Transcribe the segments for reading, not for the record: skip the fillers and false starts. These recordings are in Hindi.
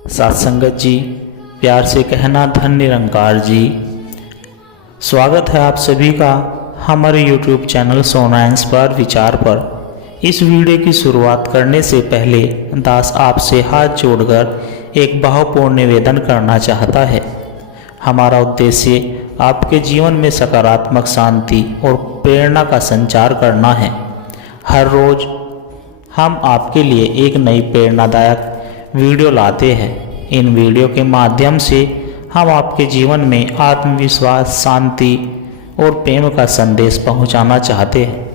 साथ संगत जी, प्यार से कहना धन निरंकार जी। स्वागत है आप सभी का हमारे YouTube चैनल सोना इंस्पायर विचार पर। इस वीडियो की शुरुआत करने से पहले दास आपसे हाथ जोड़कर एक भावपूर्ण निवेदन करना चाहता है। हमारा उद्देश्य आपके जीवन में सकारात्मक शांति और प्रेरणा का संचार करना है। हर रोज हम आपके लिए एक नई प्रेरणादायक वीडियो लाते हैं। इन वीडियो के माध्यम से हम आपके जीवन में आत्मविश्वास, शांति और प्रेम का संदेश पहुंचाना चाहते हैं।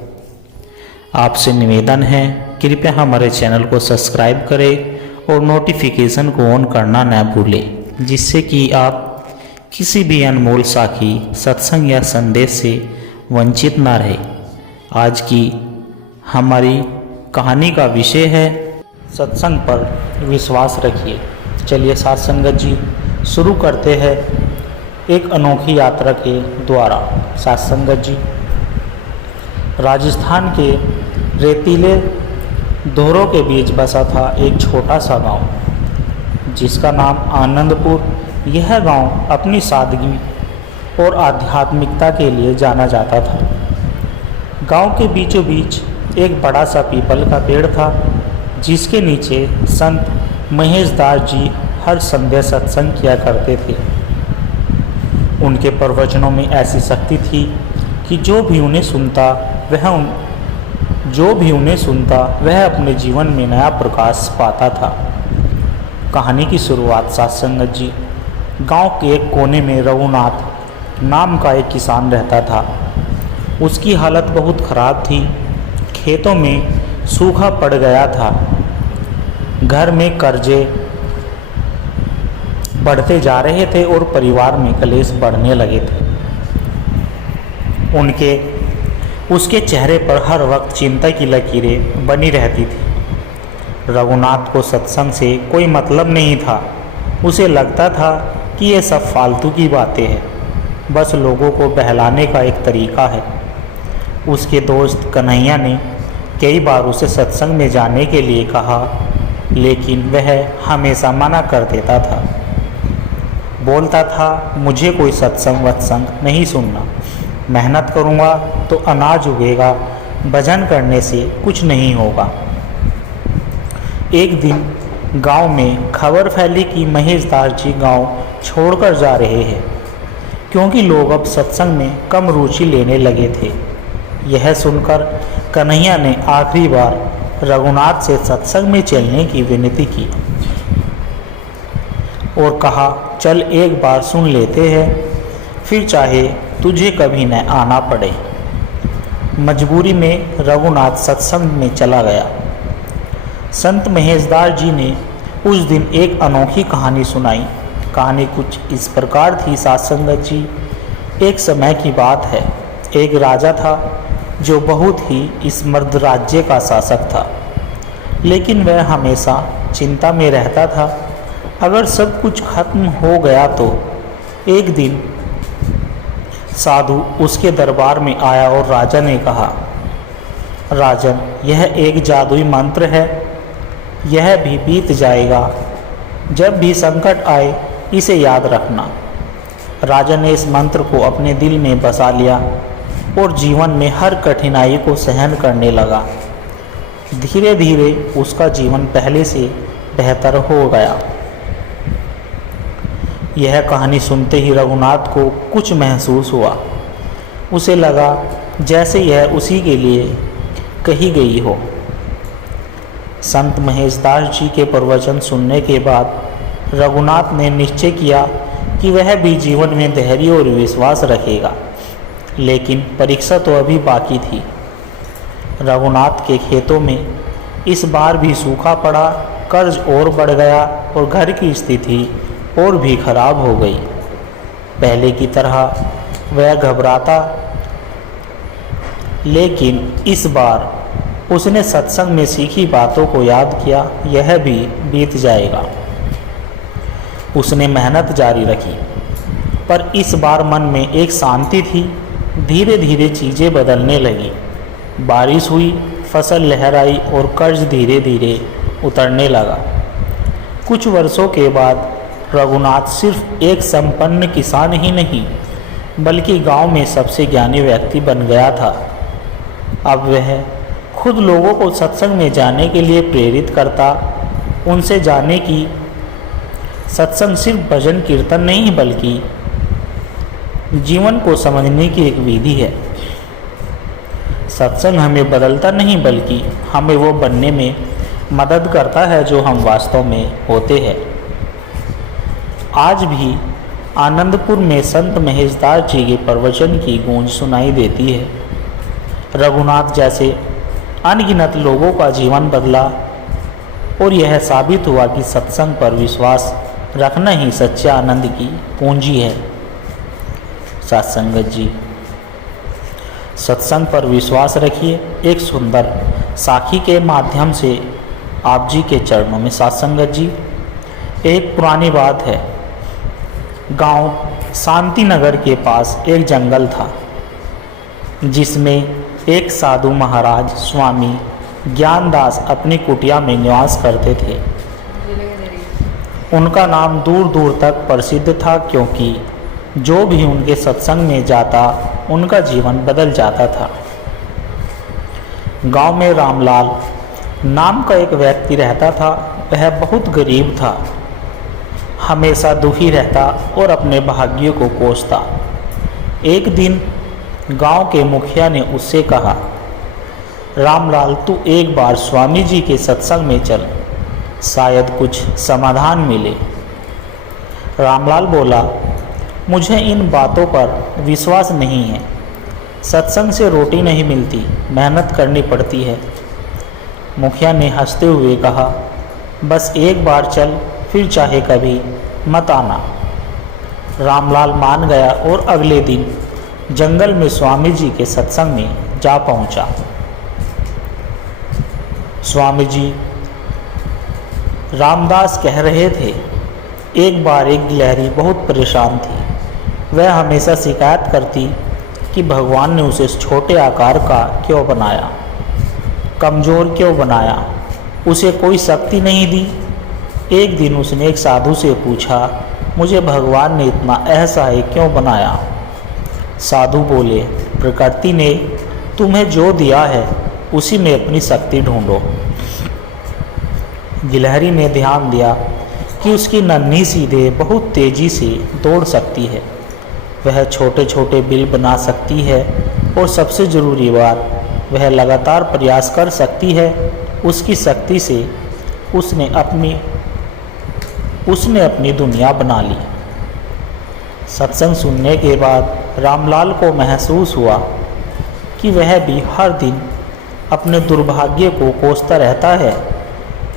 आपसे निवेदन है, कृपया हमारे चैनल को सब्सक्राइब करें और नोटिफिकेशन को ऑन करना न भूलें, जिससे कि आप किसी भी अनमोल साखी, सत्संग या संदेश से वंचित न रहे। आज की हमारी कहानी का विषय है सत्संग पर विश्वास रखिए। चलिए साथ संगत जी शुरू करते हैं एक अनोखी यात्रा के द्वारा। साथ संगत जी, राजस्थान के रेतीले दोहरों के बीच बसा था एक छोटा सा गांव, जिसका नाम आनंदपुर। यह गांव अपनी सादगी और आध्यात्मिकता के लिए जाना जाता था। गांव के बीचों बीच एक बड़ा सा पीपल का पेड़ था, जिसके नीचे संत महेश दास जी हर संध्या सत्संग किया करते थे। उनके प्रवचनों में ऐसी शक्ति थी कि जो भी उन्हें सुनता वह अपने जीवन में नया प्रकाश पाता था। कहानी की शुरुआत साथ संगत जी, गांव के एक कोने में रघुनाथ नाम का एक किसान रहता था। उसकी हालत बहुत खराब थी। खेतों में सूखा पड़ गया था, घर में कर्जे बढ़ते जा रहे थे और परिवार में कलेश बढ़ने लगे थे। उसके चेहरे पर हर वक्त चिंता की लकीरें बनी रहती थी। रघुनाथ को सत्संग से कोई मतलब नहीं था। उसे लगता था कि ये सब फालतू की बातें हैं, बस लोगों को बहलाने का एक तरीका है। उसके दोस्त कन्हैया ने कई बार उसे सत्संग में जाने के लिए कहा, लेकिन वह हमेशा मना कर देता था। बोलता था, मुझे कोई सत्संग वत्संग नहीं सुनना। मेहनत करूँगा तो अनाज उगेगा, भजन करने से कुछ नहीं होगा। एक दिन गांव में खबर फैली कि महेश दास जी गांव छोड़कर जा रहे हैं, क्योंकि लोग अब सत्संग में कम रुचि लेने लगे थे। यह सुनकर कन्हैया ने आखिरी बार रघुनाथ से सत्संग में चलने की विनती की और कहा, चल एक बार सुन लेते हैं, फिर चाहे तुझे कभी न आना पड़े। मजबूरी में रघुनाथ सत्संग में चला गया। संत महेशदास जी ने उस दिन एक अनोखी कहानी सुनाई। कहानी कुछ इस प्रकार थी साथ संगत जी। एक समय की बात है, एक राजा था जो बहुत ही समृद्ध राज्य का शासक था, लेकिन वह हमेशा चिंता में रहता था। अगर सब कुछ खत्म हो गया तो एक दिन साधु उसके दरबार में आया और राजा ने कहा, राजन, यह एक जादुई मंत्र है, यह भी बीत जाएगा। जब भी संकट आए इसे याद रखना। राजा ने इस मंत्र को अपने दिल में बसा लिया और जीवन में हर कठिनाई को सहन करने लगा। धीरे धीरे उसका जीवन पहले से बेहतर हो गया। यह कहानी सुनते ही रघुनाथ को कुछ महसूस हुआ। उसे लगा जैसे यह उसी के लिए कही गई हो। संत महेशदास जी के प्रवचन सुनने के बाद रघुनाथ ने निश्चय किया कि वह भी जीवन में धैर्य और विश्वास रखेगा। लेकिन परीक्षा तो अभी बाकी थी। रघुनाथ के खेतों में इस बार भी सूखा पड़ा, कर्ज और बढ़ गया और घर की स्थिति और भी खराब हो गई। पहले की तरह वह घबराता, लेकिन इस बार उसने सत्संग में सीखी बातों को याद किया। यह भी बीत जाएगा। उसने मेहनत जारी रखी, पर इस बार मन में एक शांति थी। धीरे धीरे चीज़ें बदलने लगी। बारिश हुई, फसल लहराई और कर्ज धीरे धीरे उतरने लगा। कुछ वर्षों के बाद रघुनाथ सिर्फ एक संपन्न किसान ही नहीं बल्कि गांव में सबसे ज्ञानी व्यक्ति बन गया था। अब वह खुद लोगों को सत्संग में जाने के लिए प्रेरित करता, उनसे जाने की सत्संग सिर्फ भजन कीर्तन नहीं बल्कि जीवन को समझने की एक विधि है। सत्संग हमें बदलता नहीं बल्कि हमें वो बनने में मदद करता है जो हम वास्तव में होते हैं। आज भी आनंदपुर में संत महेशदास जी के प्रवचन की गूंज सुनाई देती है। रघुनाथ जैसे अनगिनत लोगों का जीवन बदला और यह साबित हुआ कि सत्संग पर विश्वास रखना ही सच्चे आनंद की पूंजी है। सत्संगत जी, सत्संग पर विश्वास रखिए। एक सुंदर साखी के माध्यम से आप जी के चरणों में सत्संगत जी। एक पुरानी बात है, गांव शांति नगर के पास एक जंगल था जिसमें एक साधु महाराज स्वामी ज्ञानदास अपनी कुटिया में निवास करते थे। उनका नाम दूर दूर तक प्रसिद्ध था क्योंकि जो भी उनके सत्संग में जाता उनका जीवन बदल जाता था। गांव में रामलाल नाम का एक व्यक्ति रहता था। वह बहुत गरीब था, हमेशा दुखी रहता और अपने भाग्य को कोसता। एक दिन गांव के मुखिया ने उससे कहा, रामलाल तू एक बार स्वामी जी के सत्संग में चल, शायद कुछ समाधान मिले। रामलाल बोला, मुझे इन बातों पर विश्वास नहीं है। सत्संग से रोटी नहीं मिलती, मेहनत करनी पड़ती है। मुखिया ने हंसते हुए कहा, बस एक बार चल, फिर चाहे कभी मत आना। रामलाल मान गया और अगले दिन जंगल में स्वामी जी के सत्संग में जा पहुंचा। स्वामी जी रामदास कह रहे थे, एक बार एक गिलहरी बहुत परेशान थी। वह हमेशा शिकायत करती कि भगवान ने उसे छोटे आकार का क्यों बनाया, कमज़ोर क्यों बनाया, उसे कोई शक्ति नहीं दी। एक दिन उसने एक साधु से पूछा, मुझे भगवान ने इतना असहाय क्यों बनाया? साधु बोले, प्रकृति ने तुम्हें जो दिया है उसी में अपनी शक्ति ढूंढो। गिलहरी ने ध्यान दिया कि उसकी नन्ही सी देह बहुत तेजी से दौड़ सकती है, वह छोटे छोटे बिल बना सकती है और सबसे ज़रूरी बात, वह लगातार प्रयास कर सकती है। उसकी शक्ति से उसने अपनी दुनिया बना ली। सत्संग सुनने के बाद रामलाल को महसूस हुआ कि वह भी हर दिन अपने दुर्भाग्य को कोसता रहता है,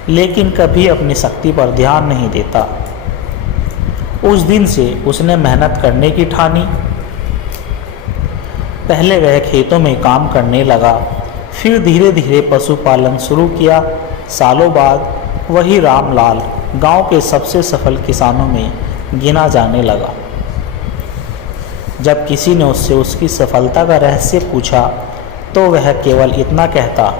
लेकिन कभी अपनी शक्ति पर ध्यान नहीं देता। उस दिन से उसने मेहनत करने की ठानी। पहले वह खेतों में काम करने लगा, फिर धीरे धीरे पशुपालन शुरू किया। सालों बाद वही रामलाल गांव के सबसे सफल किसानों में गिना जाने लगा। जब किसी ने उससे उसकी सफलता का रहस्य पूछा तो वह केवल इतना कहता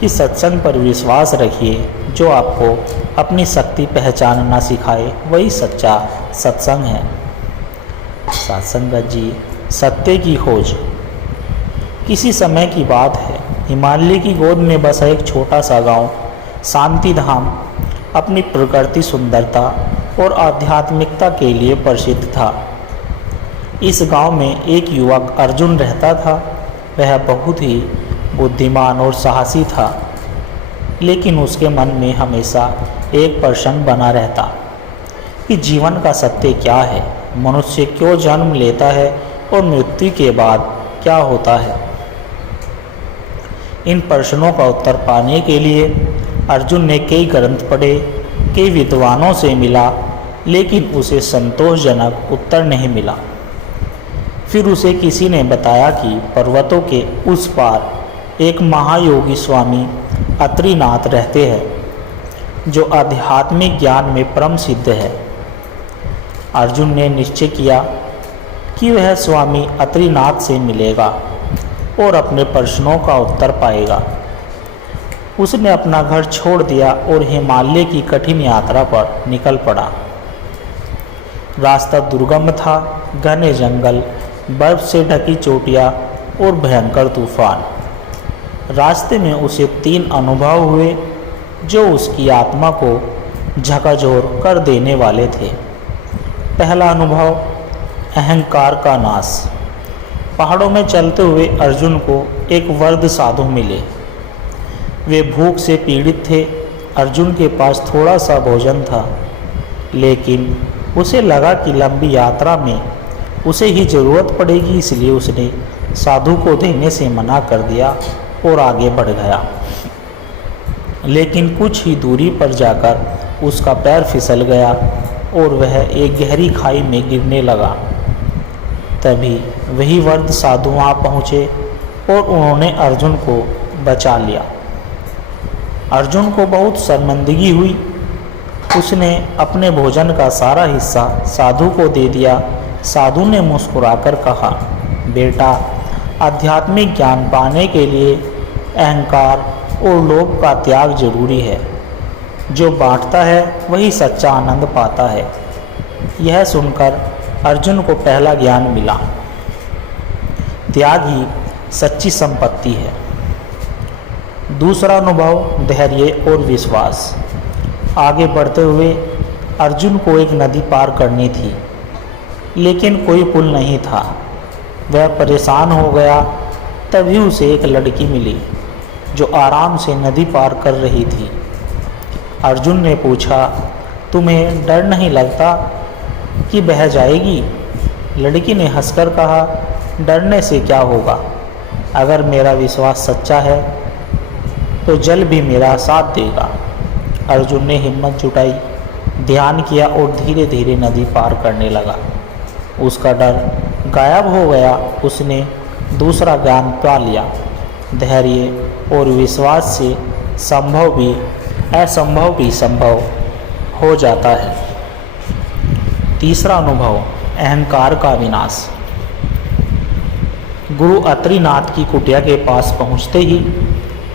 कि सत्संग पर विश्वास रखिए। जो आपको अपनी शक्ति पहचानना सिखाए वही सच्चा सत्संग है। सत्संगत जी, सत्य की खोज। किसी समय की बात है, हिमालय की गोद में बसा एक छोटा सा गांव शांति धाम अपनी प्रकृति सुंदरता और आध्यात्मिकता के लिए प्रसिद्ध था। इस गांव में एक युवक अर्जुन रहता था। वह बहुत ही बुद्धिमान और साहसी था, लेकिन उसके मन में हमेशा एक प्रश्न बना रहता कि जीवन का सत्य क्या है, मनुष्य क्यों जन्म लेता है और मृत्यु के बाद क्या होता है। इन प्रश्नों का उत्तर पाने के लिए अर्जुन ने कई ग्रंथ पढ़े, कई विद्वानों से मिला, लेकिन उसे संतोषजनक उत्तर नहीं मिला। फिर उसे किसी ने बताया कि पर्वतों के उस पार एक महायोगी स्वामी अत्रिनाथ रहते हैं, जो आध्यात्मिक ज्ञान में परम सिद्ध है। अर्जुन ने निश्चय किया कि वह स्वामी अत्रिनाथ से मिलेगा और अपने प्रश्नों का उत्तर पाएगा। उसने अपना घर छोड़ दिया और हिमालय की कठिन यात्रा पर निकल पड़ा। रास्ता दुर्गम था, घने जंगल, बर्फ से ढकी चोटियाँ और भयंकर तूफान। रास्ते में उसे 3 अनुभव हुए जो उसकी आत्मा को झकझोर कर देने वाले थे। पहला अनुभव, अहंकार का नाश। पहाड़ों में चलते हुए अर्जुन को एक वृद्ध साधु मिले। वे भूख से पीड़ित थे। अर्जुन के पास थोड़ा सा भोजन था, लेकिन उसे लगा कि लंबी यात्रा में उसे ही ज़रूरत पड़ेगी, इसलिए उसने साधु को देने से मना कर दिया और आगे बढ़ गया। लेकिन कुछ ही दूरी पर जाकर उसका पैर फिसल गया और वह एक गहरी खाई में गिरने लगा। तभी वही वृद्ध साधु वहाँ पहुँचे और उन्होंने अर्जुन को बचा लिया। अर्जुन को बहुत शर्मिंदगी हुई। उसने अपने भोजन का सारा हिस्सा साधु को दे दिया। साधु ने मुस्कुराकर कहा, बेटा, आध्यात्मिक ज्ञान पाने के लिए अहंकार और लोभ का त्याग जरूरी है। जो बांटता है वही सच्चा आनंद पाता है। यह सुनकर अर्जुन को पहला ज्ञान मिला, त्याग ही सच्ची संपत्ति है। दूसरा अनुभव, धैर्य और विश्वास। आगे बढ़ते हुए अर्जुन को एक नदी पार करनी थी, लेकिन कोई पुल नहीं था। वह परेशान हो गया। तभी उसे एक लड़की मिली जो आराम से नदी पार कर रही थी। अर्जुन ने पूछा, तुम्हें डर नहीं लगता कि बह जाएगी? लड़की ने हंसकर कहा, डरने से क्या होगा? अगर मेरा विश्वास सच्चा है तो जल भी मेरा साथ देगा। अर्जुन ने हिम्मत जुटाई, ध्यान किया और धीरे धीरे नदी पार करने लगा। उसका डर गायब हो गया। उसने दूसरा ज्ञान पा लिया, धैर्य और विश्वास से संभव भी असंभव भी संभव हो जाता है। तीसरा अनुभव, अहंकार का विनाश। गुरु अत्रिनाथ की कुटिया के पास पहुंचते ही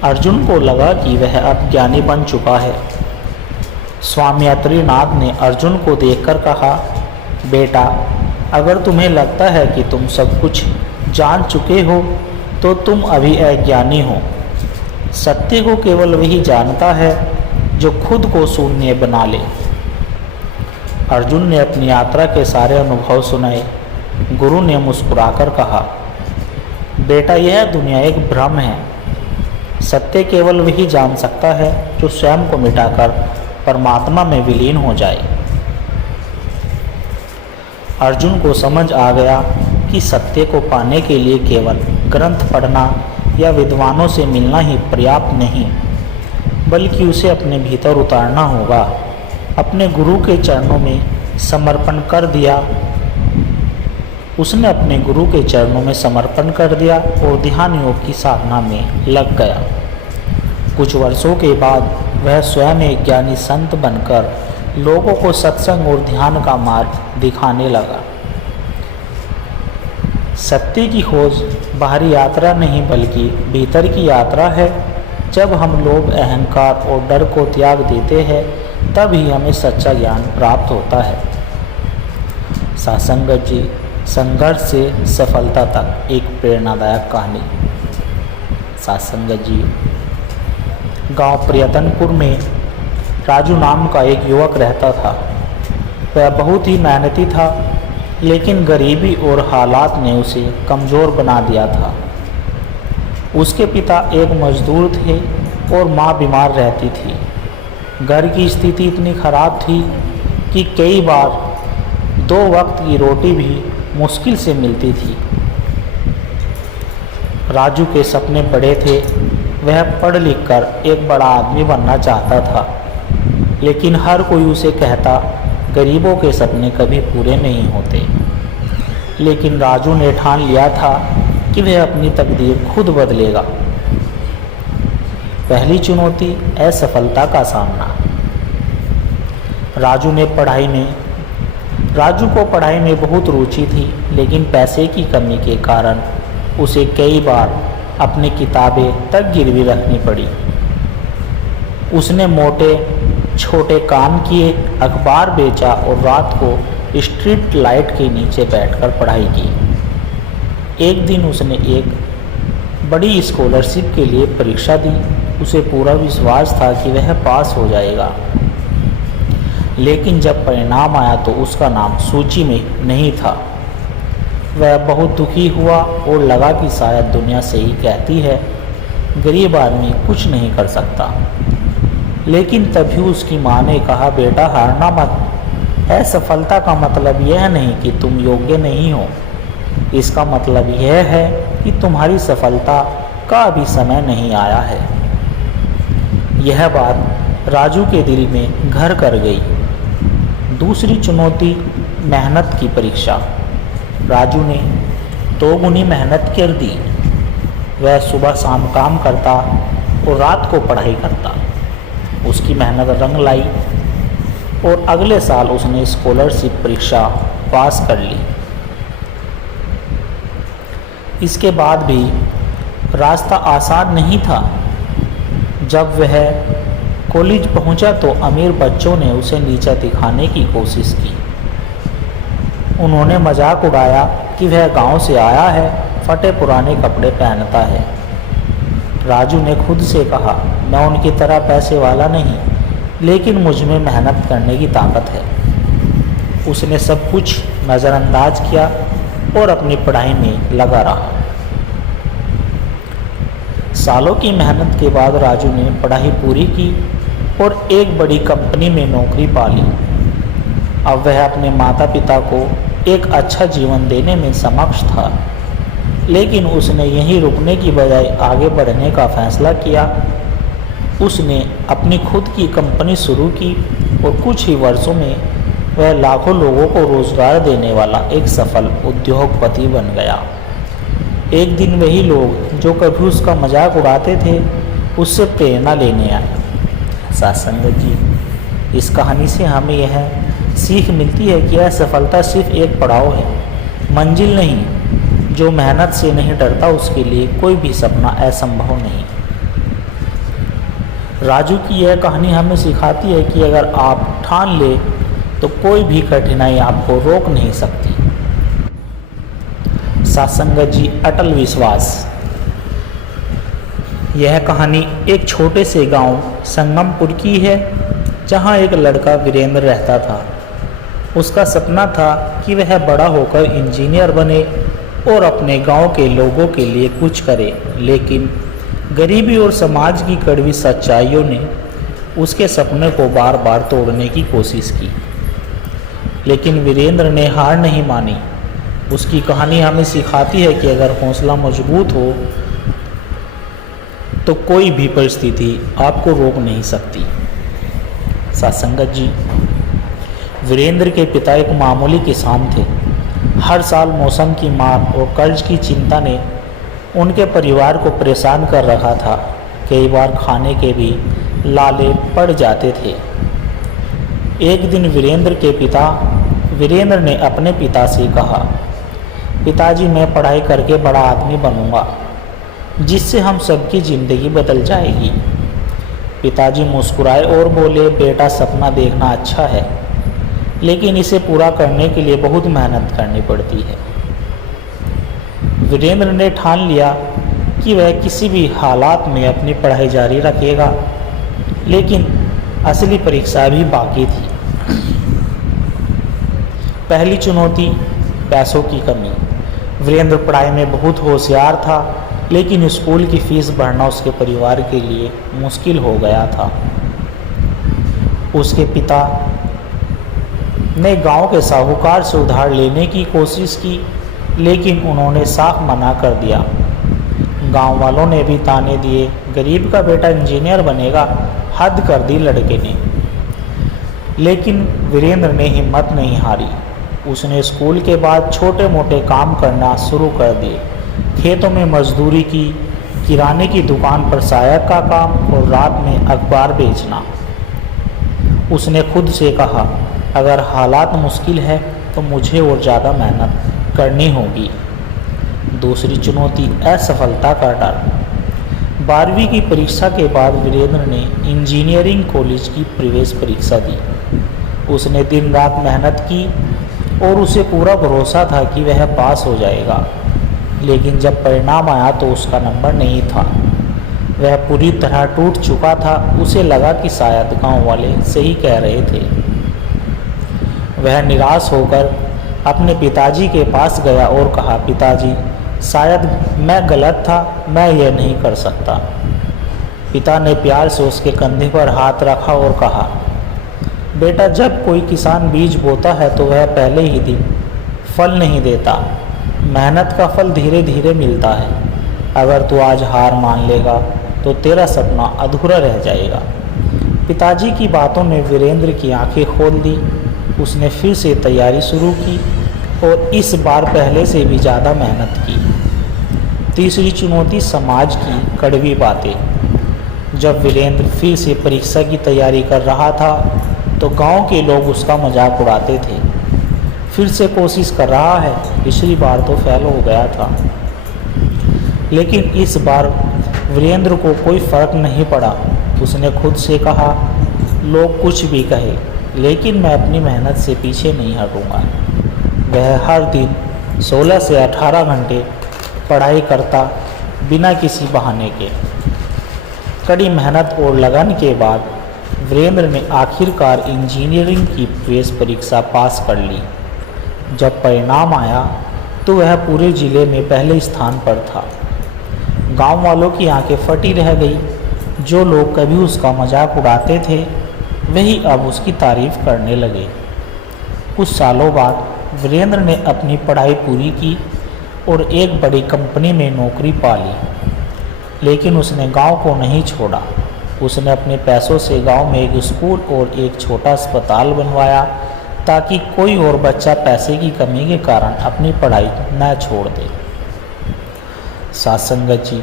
अर्जुन को लगा कि वह अब ज्ञानी बन चुका है। स्वामी अत्रिनाथ ने अर्जुन को देखकर कहा, बेटा, अगर तुम्हें लगता है कि तुम सब कुछ जान चुके हो तो तुम अभी अज्ञानी हो। सत्य को केवल वही जानता है जो खुद को शून्य बना ले। अर्जुन ने अपनी यात्रा के सारे अनुभव सुनाए। गुरु ने मुस्कुराकर कहा, बेटा, यह दुनिया एक भ्रम है। सत्य केवल वही जान सकता है जो स्वयं को मिटाकर परमात्मा में विलीन हो जाए। अर्जुन को समझ आ गया कि सत्य को पाने के लिए केवल ग्रंथ पढ़ना या विद्वानों से मिलना ही पर्याप्त नहीं, बल्कि उसे अपने भीतर उतारना होगा। अपने गुरु के चरणों में समर्पण कर दिया। उसने अपने गुरु के चरणों में समर्पण कर दिया और ध्यान योग की साधना में लग गया। कुछ वर्षों के बाद वह स्वयं एक ज्ञानी संत बनकर लोगों को सत्संग और ध्यान का मार्ग दिखाने लगा। सत्य की खोज बाहरी यात्रा नहीं बल्कि भीतर की यात्रा है। जब हम लोभ, अहंकार और डर को त्याग देते हैं तब ही हमें सच्चा ज्ञान प्राप्त होता है। सासंगत जी, संघर्ष से सफलता तक एक प्रेरणादायक कहानी। सासंगत जी, गांव प्रियतनपुर में राजू नाम का एक युवक रहता था। वह बहुत ही मेहनती था, लेकिन गरीबी और हालात ने उसे कमज़ोर बना दिया था। उसके पिता एक मजदूर थे और माँ बीमार रहती थी। घर की स्थिति इतनी खराब थी कि कई बार 2 वक्त की रोटी भी मुश्किल से मिलती थी। राजू के सपने बड़े थे। वह पढ़ लिख कर एक बड़ा आदमी बनना चाहता था, लेकिन हर कोई उसे कहता, गरीबों के सपने कभी पूरे नहीं होते। लेकिन राजू ने ठान लिया था कि वह अपनी तकदीर खुद बदलेगा। पहली चुनौती, असफलता का सामना। राजू को पढ़ाई में बहुत रुचि थी, लेकिन पैसे की कमी के कारण उसे कई बार अपनी किताबें तक गिरवी रखनी पड़ी। उसने मोटे छोटे काम किए, अखबार बेचा और रात को स्ट्रीट लाइट के नीचे बैठकर पढ़ाई की। एक दिन उसने एक बड़ी स्कॉलरशिप के लिए परीक्षा दी। उसे पूरा विश्वास था कि वह पास हो जाएगा, लेकिन जब परिणाम आया तो उसका नाम सूची में नहीं था। वह बहुत दुखी हुआ और लगा कि शायद दुनिया सही कहती है, गरीब आदमी कुछ नहीं कर सकता। लेकिन तभी उसकी माँ ने कहा, बेटा हारना मत। असफलता का मतलब यह नहीं कि तुम योग्य नहीं हो, इसका मतलब यह है कि तुम्हारी सफलता का अभी समय नहीं आया है। यह बात राजू के दिल में घर कर गई। दूसरी चुनौती, मेहनत की परीक्षा। राजू ने 2 गुनी मेहनत कर दी। वह सुबह शाम काम करता और रात को पढ़ाई करता। उसकी मेहनत रंग लाई और अगले साल उसने स्कॉलरशिप परीक्षा पास कर ली। इसके बाद भी रास्ता आसान नहीं था। जब वह कॉलेज पहुंचा तो अमीर बच्चों ने उसे नीचा दिखाने की कोशिश की। उन्होंने मजाक उड़ाया कि वह गांव से आया है, फटे पुराने कपड़े पहनता है। राजू ने खुद से कहा, मैं उनकी तरह पैसे वाला नहीं, लेकिन मुझ में मेहनत करने की ताकत है। उसने सब कुछ नज़रअंदाज किया और अपनी पढ़ाई में लगा रहा। सालों की मेहनत के बाद राजू ने पढ़ाई पूरी की और एक बड़ी कंपनी में नौकरी पा ली। अब वह अपने माता पिता को एक अच्छा जीवन देने में सक्षम था, लेकिन उसने यहीं रुकने की बजाय आगे बढ़ने का फैसला किया। उसने अपनी खुद की कंपनी शुरू की और कुछ ही वर्षों में वह लाखों लोगों को रोजगार देने वाला एक सफल उद्योगपति बन गया। एक दिन वही लोग जो कभी उसका मजाक उड़ाते थे, उससे प्रेरणा लेने आए। सत्संग जी, इस कहानी से हमें यह सीख मिलती है कि असफलता सिर्फ एक पड़ाव है, मंजिल नहीं। जो मेहनत से नहीं डरता उसके लिए कोई भी सपना असंभव नहीं। राजू की यह कहानी हमें सिखाती है कि अगर आप ठान ले तो कोई भी कठिनाई आपको रोक नहीं सकती। सत्संग जी, अटल विश्वास। यह कहानी एक छोटे से गांव संगमपुर की है, जहां एक लड़का वीरेंद्र रहता था। उसका सपना था कि वह बड़ा होकर इंजीनियर बने और अपने गांव के लोगों के लिए कुछ करे, लेकिन गरीबी और समाज की कड़वी सच्चाइयों ने उसके सपने को बार बार तोड़ने की कोशिश की। लेकिन वीरेंद्र ने हार नहीं मानी। उसकी कहानी हमें सिखाती है कि अगर हौसला मजबूत हो तो कोई भी परिस्थिति आपको रोक नहीं सकती। सत्संगत जी, वीरेंद्र के पिता एक मामूली किसान थे। हर साल मौसम की मार और कर्ज की चिंता ने उनके परिवार को परेशान कर रखा था। कई बार खाने के भी लाले पड़ जाते थे। एक दिन वीरेंद्र ने अपने पिता से कहा, पिताजी, मैं पढ़ाई करके बड़ा आदमी बनूंगा, जिससे हम सबकी ज़िंदगी बदल जाएगी। पिताजी मुस्कुराए और बोले, बेटा, सपना देखना अच्छा है, लेकिन इसे पूरा करने के लिए बहुत मेहनत करनी पड़ती है। वीरेंद्र ने ठान लिया कि वह किसी भी हालात में अपनी पढ़ाई जारी रखेगा, लेकिन असली परीक्षा भी बाकी थी। पहली चुनौती, पैसों की कमी। वीरेंद्र पढ़ाई में बहुत होशियार था, लेकिन स्कूल की फीस भरना उसके परिवार के लिए मुश्किल हो गया था। उसके पिता ने गांव के साहूकार से उधार लेने की कोशिश की, लेकिन उन्होंने साफ मना कर दिया। गांव वालों ने भी ताने दिए, गरीब का बेटा इंजीनियर बनेगा, हद कर दी लड़के ने। लेकिन वीरेंद्र ने हिम्मत नहीं हारी। उसने स्कूल के बाद छोटे मोटे काम करना शुरू कर दिए। खेतों में मजदूरी की, किराने की दुकान पर सहायक का काम और रात में अखबार बेचना। उसने खुद से कहा, अगर हालात मुश्किल है तो मुझे और ज़्यादा मेहनत करनी होगी। दूसरी चुनौती, असफलता का डर। 12वीं की परीक्षा के बाद वीरेंद्र ने इंजीनियरिंग कॉलेज की प्रवेश परीक्षा दी। उसने दिन रात मेहनत की और उसे पूरा भरोसा था कि वह पास हो जाएगा, लेकिन जब परिणाम आया तो उसका नंबर नहीं था। वह पूरी तरह टूट चुका था। उसे लगा कि शायद गांव वाले सही कह रहे थे। वह निराश होकर अपने पिताजी के पास गया और कहा, पिताजी, शायद मैं गलत था, मैं यह नहीं कर सकता। पिता ने प्यार से उसके कंधे पर हाथ रखा और कहा, बेटा, जब कोई किसान बीज बोता है तो वह पहले ही दिन फल नहीं देता। मेहनत का फल धीरे धीरे मिलता है। अगर तू आज हार मान लेगा तो तेरा सपना अधूरा रह जाएगा। पिताजी की बातों ने वीरेंद्र की आंखें खोल दी। उसने फिर से तैयारी शुरू की और इस बार पहले से भी ज़्यादा मेहनत की। तीसरी चुनौती समाज की कड़वी बातें। जब वीरेंद्र फिर से परीक्षा की तैयारी कर रहा था तो गांव के लोग उसका मजाक उड़ाते थे। फिर से कोशिश कर रहा है, पिछली बार तो फेल हो गया था। लेकिन इस बार वीरेंद्र को कोई फर्क नहीं पड़ा। उसने खुद से कहा, लोग कुछ भी कहे, लेकिन मैं अपनी मेहनत से पीछे नहीं हटूंगा। वह हर दिन 16 से 18 घंटे पढ़ाई करता, बिना किसी बहाने के। कड़ी मेहनत और लगन के बाद वीरेंद्र ने आखिरकार इंजीनियरिंग की प्रवेश परीक्षा पास कर ली। जब परिणाम आया तो वह पूरे ज़िले में पहले स्थान पर था। गांव वालों की आंखें फटी रह गई। जो लोग कभी उसका मजाक उड़ाते थे वही अब उसकी तारीफ करने लगे। कुछ सालों बाद वीरेंद्र ने अपनी पढ़ाई पूरी की और एक बड़ी कंपनी में नौकरी पा ली। लेकिन उसने गांव को नहीं छोड़ा। उसने अपने पैसों से गांव में एक स्कूल और एक छोटा अस्पताल बनवाया ताकि कोई और बच्चा पैसे की कमी के कारण अपनी पढ़ाई न छोड़ दे। साथ संगत जी,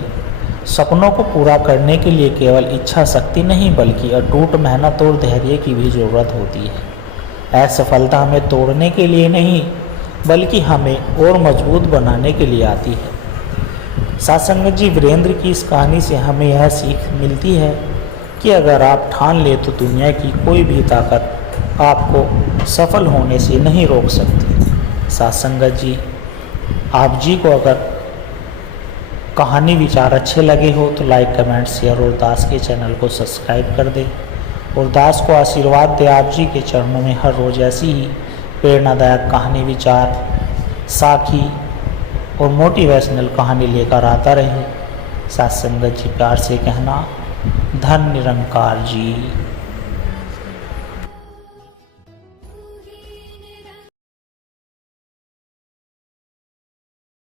सपनों को पूरा करने के लिए केवल इच्छा शक्ति नहीं बल्कि अटूट मेहनत और धैर्य की भी ज़रूरत होती है। असफलता हमें तोड़ने के लिए नहीं बल्कि हमें और मजबूत बनाने के लिए आती है। साथ संगत जी, वीरेंद्र की इस कहानी से हमें यह सीख मिलती है कि अगर आप ठान ले तो दुनिया की कोई भी ताकत आपको सफल होने से नहीं रोक सकती। साथ संगत जी, आप जी को अगर कहानी विचार अच्छे लगे हो तो लाइक, कमेंट, शेयर और दास के चैनल को सब्सक्राइब कर दें और दास को आशीर्वाद दे आप जी के चरणों में हर रोज़ ऐसी ही प्रेरणादायक कहानी, विचार, साखी और मोटिवेशनल कहानी लेकर आता रहे। साथ संगत जी, प्यार से कहना, धन निरंकार जी।